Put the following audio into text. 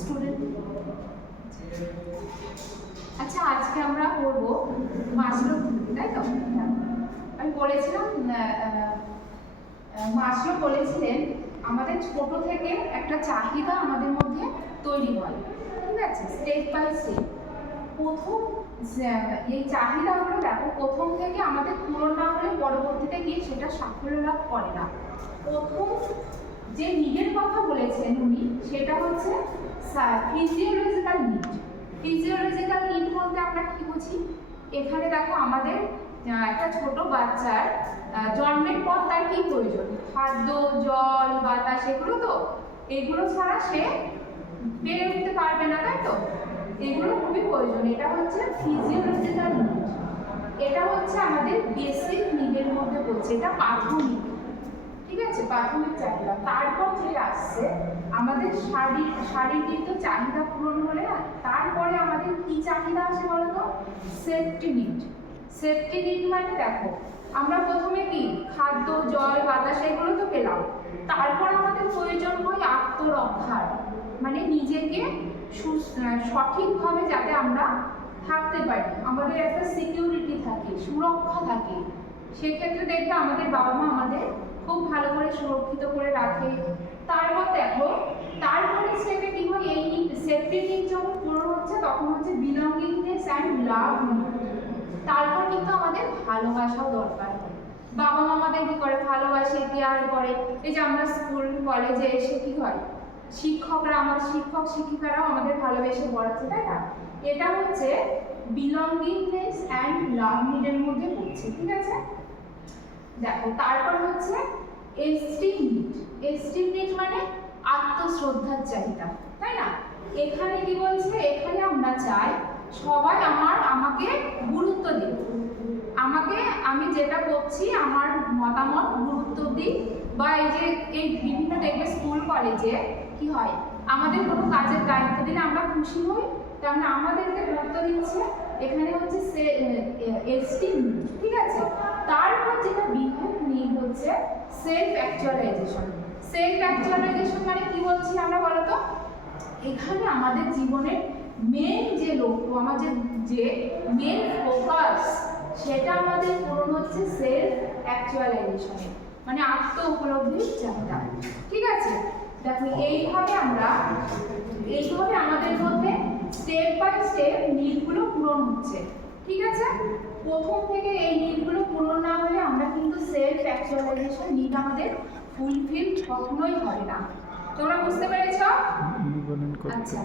Student. আচ্ছা, আজকে আমরা করব মাশরুম, তাই তো? আমি বলেছিলাম মাশরুম বলেছিলেন আমাদের ছোট থেকে একটা চাহিদা আমাদের মধ্যে তৈরি হয়, ঠিক আছে, স্টেপ বাই স্টেপ। প্রথম এই চাহিদা আমরা দেখো প্রথম থেকে আমাদের পূরণ না হলে পরবর্তীতে গিয়ে সেটা সাফল্য লাভ করে না। প্রথম যে নিডের কথা বলেছেন উনি, সেটা হচ্ছে ফিজিওলজিক্যাল নিড। ফিজিওলজিক্যাল নিড বলতে আমরা কি বুঝি? এখানে দেখো আমাদের একটা ছোট বাচ্চার জন্মের পর তার কি প্রয়োজন? খাদ্য, জল, বাতাস, এগুলো তো। এগুলো ছাড়া সে বেড়ে উঠতে পারবে না, তাই তো? এগুলো খুবই প্রয়োজন। এটা হচ্ছে ফিজিওলজিক্যাল নিড। এটা হচ্ছে আমাদের বেসিক নিডের মধ্যে পড়ছে, এটা প্রাথমিক, ঠিক আছে, প্রাথমিক চাহিদা। তারপর যে আসছে আমাদের শারীরিক তো চাহিদা পূরণ হলে তারপরে আমাদের কি চাহিদা আসে বলতো? Safety need. সেফটি নিড মানে দেখো আমরা প্রথমে কি খাদ্য, জল, বাতাস এগুলো তো পেলাম, তারপর আমাদের প্রয়োজন হয় আত্মরক্ষার, মানে নিজেকে সঠিকভাবে যাতে আমরা থাকতে পারি, আমাদের একটা সিকিউরিটি থাকে, সুরক্ষা থাকে। সেক্ষেত্রে দেখবে আমাদের বাবা মা আমাদের খুব ভালো করে সুরক্ষিত করে রাখে। তারপর দেখো তারপরে স্টেপে কি হয়? এই সেফটি নিড যখন পূরণ হচ্ছে তখন হচ্ছে বিলঙ্গিংনেস অ্যান্ড লাভ নিড। তারপর কিন্তু আমাদের ভালোবাসাও দরকার হয়। বাবা মা আমাদের কি করে? ভালোবাসে, কেয়ার করে। এই যে আমরা স্কুল কলেজে এসে কি হয়, শিক্ষকরা, আমার শিক্ষক শিক্ষিকারাও আমাদের ভালোবেসে পড়াচ্ছে, তাই না? এটা হচ্ছে বিলঙ্গিংনেস অ্যান্ড লাভ নিডের মধ্যে পড়ছে, ঠিক আছে। দেখো তারপর হচ্ছে এস্টিম নিড। এস্টিম নিড মানে আত্মশ্রদ্ধার চাহিদা, তাই না? এখানে কি বলছে? এখানে আমরা চাই সবাই আমাকে গুরুত্ব দিক, আমি যেটা করছি আমার মতামত গুরুত্ব দিক। বা এই বিভিন্ন দেখবে স্কুল কলেজে কি হয়, আমাদের কোনো কাজের দায়িত্ব দিলে আমরা খুশি হই, তার মানে আমাদেরকে গুরুত্ব দিচ্ছে। এখানে হচ্ছে এস্টিম, ঠিক আছে। তারপর যেটা বিহেভ নিড হচ্ছে সেলফ অ্যাকচুয়ালাইজেশন। সেলফ অ্যাকচুয়ালাইজেশন মানে কি বলছি আমরা বলতো? এখানে আমাদের জীবনের মেন যে লক্ষ্য, আমাদের যে মেন ফোকাস, সেটা আমাদের পূরণ হচ্ছে সেলফ অ্যাকচুয়ালাইজেশনে, মানে আত্ম উপলব্ধির চাহিদা, ঠিক আছে। দেখো এইভাবে আমাদের মধ্যে স্টেপ বাই স্টেপ নিডগুলো পূরণ হচ্ছে, ঠিক আছে। প্রথম থেকে এই নিডগুলো পূরণ না হলে আমরা কিন্তু সেলফ অ্যাকচুয়ালাইজেশন নিড আমাদের ফুলফিল কখনোই হয় না। তোমরা বুঝতে পেরেছো? আচ্ছা।